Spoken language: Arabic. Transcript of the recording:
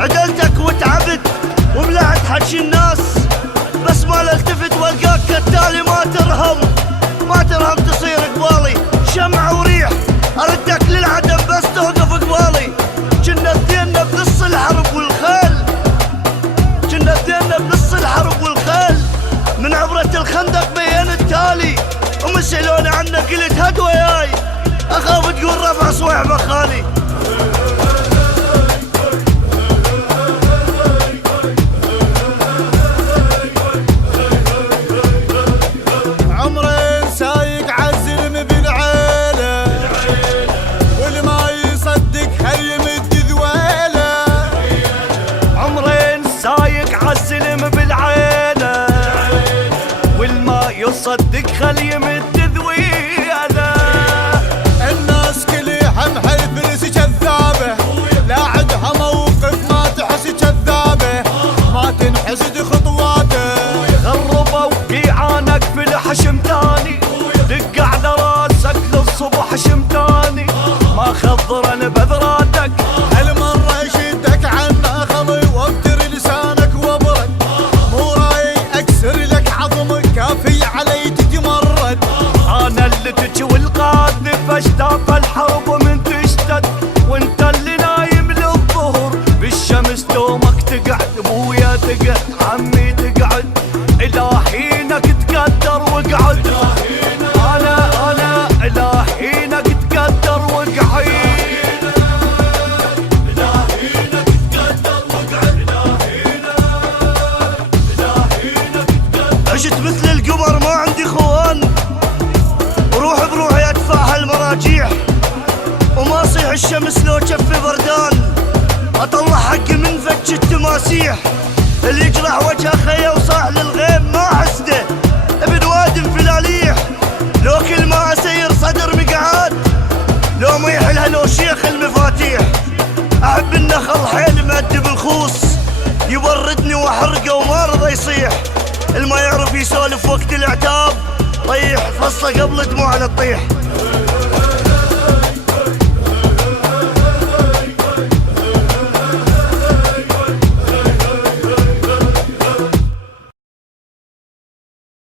عدلتك وتعبت وبلعت حكي الناس، بس ما التفت والقاك كالتالي ما ترهم تصير قبالي. شمع وريح اردك للعدم بس توقف قبالي. كنا اثنين بنص الحرب والخيل، من عبرة الخندق بين التالي، ومسألوني عنك قلت هد وياي، اخاف تقول رفع صويح بخالي. صدق خل يمد ذويله. الناس كلها مهالفلس كذابه، لا عدها موقف ما تحس كذابه، ما تنحسد خطواته. غربوا قيعانك في الحشم تاني، دق على راسك للصبح شمتاني، ما خضرن بذراتك هالمره يشدك عنا خلي وابتر لسانك وابرد، مو راي اكسر لك عظمك كافي علي تتمرد. انا اللي تجي والقاذف اشتاق الحرب من تشتد، وانت اللي نايم للظهر بالشمس دومك تقعد. ابويا تقعد عمي تقعد، الهينك تقدر واقعد. انا الهينك تقدر واقعد. عشت مثل القمر ما عندي خوان، وروح بروحي ادفع هالمراجيح، وما صيح الشمس لو جفي بردان، اطلع حقي من فج التماسيح. اللي يجرح وجهه خيه وصاح للغيم ما حسده، ابن وادم فلاليح، لو كل ما اسير صدر مقعاد، لو ما يحلها لو شيخ المفاتيح. احب النخل حيل مأدب الخوص، يبردني واحرقه وما رضى يصيح. الما يعرف يسولف وقت العتاب طيح فصه قبل دموعنا تطيح.